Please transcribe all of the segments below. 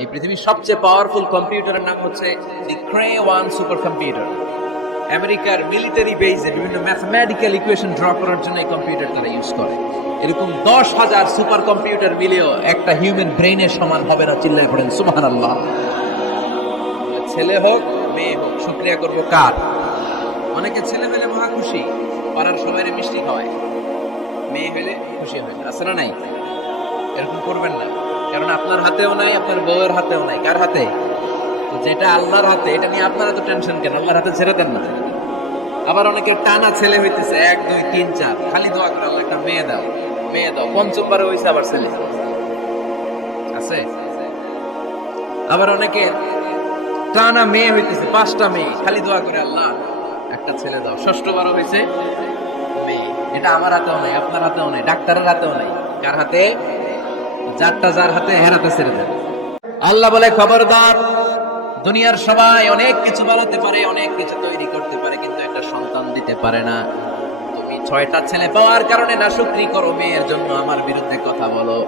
এই পৃথিবীর সবচেয়ে পাওয়ারফুল কম্পিউটারের নাম হচ্ছে দি ক্রে 1 সুপার কম্পিউটার। আমেরিকার মিলিটারি বেজে বিভিন্ন ম্যাথমেটিক্যাল ইকুয়েশন ড্র করার জন্য এই কম্পিউটার তারা ইউজ করে। এরকম 10,000 সুপার কম্পিউটার মিলিয়েও একটা হিউম্যান ব্রেইনের সমান হবে না। চিল্লায় পড়েন সুবহানাল্লাহ। ছেলে হোক মেয়ে হোক, শুকরিয়া করবো কার? অনেকে ছেলে পেলে মহা খুশি, পাড়ার সবাইরে মিষ্টি খাওয়ায়, মেয়ে হলে খুশি হয় না। আছে না নাই? এরকম করবেন না, কারণ আপনার হাতেও নাই, আপনার বউয়ের হাতেও নাই। কার হাতে? যেটা আল্লাহর হাতে, এটা নিয়ে আপনারা তো টেনশন কেন? আল্লাহর হাতে ছেড়ে দেন না। আবার অনেকে টানা ছেলে হইতেছে 1 2 3 4, খালি দোয়া করে আল্লাহ একটা মেয়ে দাও, মেয়ে দাও। পঞ্চমবারে হইছে আবার ছেলে আছে। আবার অনেকে টানা মেয়ে হইতেছে 5টা মেয়ে, খালি দোয়া করে আল্লাহ একটা ছেলে দাও। ষষ্ঠবার হইছে মেয়ে। এটা আমার হাতেও নাই, আপনার হাতেও নাই, ডাক্তারের হাতেও নাই। কার হাতে? যার হাতে হেরাতে ছেড়ে দেন। আল্লাহ বলে খবরদার, দুনিয়ার সবাই অনেক কিছু বানাতে পারে, অনেক কিছু তৈরি করতে পারে, কিন্তু একটা সন্তান দিতে পারে না। তুমি 6টা ছেলে পাওয়ার কারণে নাশুকরি করো, মেয়ের জন্য আমার বিরুদ্ধে কথা বলো।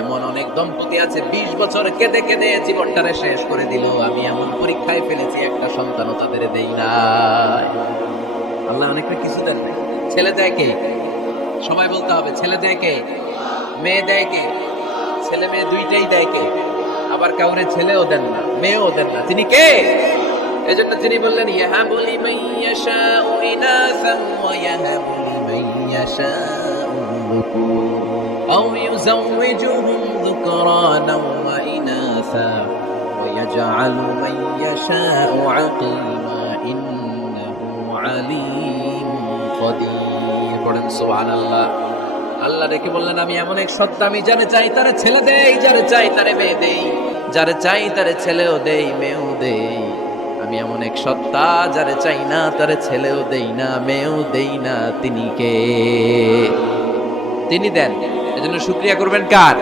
এমন অনেক দম্পতি আছে 20 বছর কেঁদে কেঁদে জীবনটারে শেষ করে দিল। আমি এমন পরীক্ষায় ফেলেছি, একটা সন্তানও তাদের দেই না। আল্লাহ অনেকটা কিছু দেন নাই। ছেলে দেয় কে? সবাই বলতে হবে, ছেলে দেয় কে? মেয়ে দেয় কে? ছেলে মেয়ে দুইটাই দেয় কে? আবার কাউরে ছেলেও দেন না, মেয়েও দেন না। তিনি কে? এজন্য তিনি বললেন ইয়াহাবু লিমান ইয়াশাউ ইনাসান ওয়া ইয়াহাবু লিমান ইয়াশাউ যুকুর আও ইউযাওwiজুহুম যুকরানান ওয়া ইনাসা ওয়া ইয়াজআলু মান ইয়াশাউ আকীমা ইন্নাহু আলীমুন কাদির। পড়েন সুবহানাল্লাহ। আল্লাহ রেখে বললেন আমি এমন এক সত্তা, আমি যারে চাই তারে ছেলে দেই, যারে চাই তারে মেয়ে দেই, যারে চাই তারে ছেলেও দেই, মেয়েও দেই। আমি এমন এক সত্তা, যারে চাই না তারে ছেলেও দেই না, মেয়েও দেই না। তিনি কে? তিনি দেন। এজন্য শুকরিয়া করবেন কার?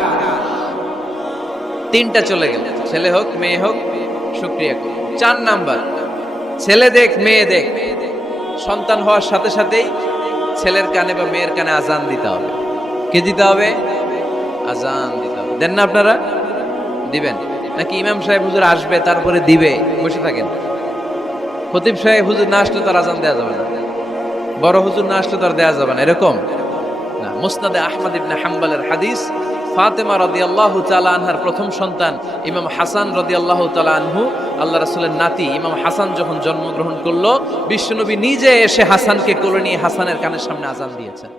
3টা চলে গেল, ছেলে হোক মেয়ে হোক, শুকরিয়া করুন। 4 নাম্বার, ছেলে দেখ মেয়ে দেখ, সন্তান হওয়ার সাথে সাথেই ছেলের কানে বা মেয়ের কানে আজান দিতে হবে। কে দিতে হবে? আজান দিতে হবে। দেন না আপনারা? দিবেন নাকি ইমাম সাহেব হুজুর আসবে তারপরে দিবে বসে থাকেন? খতিব সাহেব হুজুর না আসলে তার আজান দেওয়া যাবে না, বড় হুজুর না আসলে তার দেওয়া যাবে না, এরকম না। মুসনাদে আহমদ ইবনে হাম্বলের হাদিস, ফাতেমা রাদিয়াল্লাহু তাআলা আনহার প্রথম সন্তান ইমাম হাসান রাদিয়াল্লাহু তাআলা আনহু, আল্লাহ রাসূলের নাতি ইমাম হাসান যখন জন্মগ্রহণ করলো, বিশ্বনবী নিজে এসে হাসানকে কোলে নিয়ে হাসানের কানের সামনে আজান দিয়েছেন।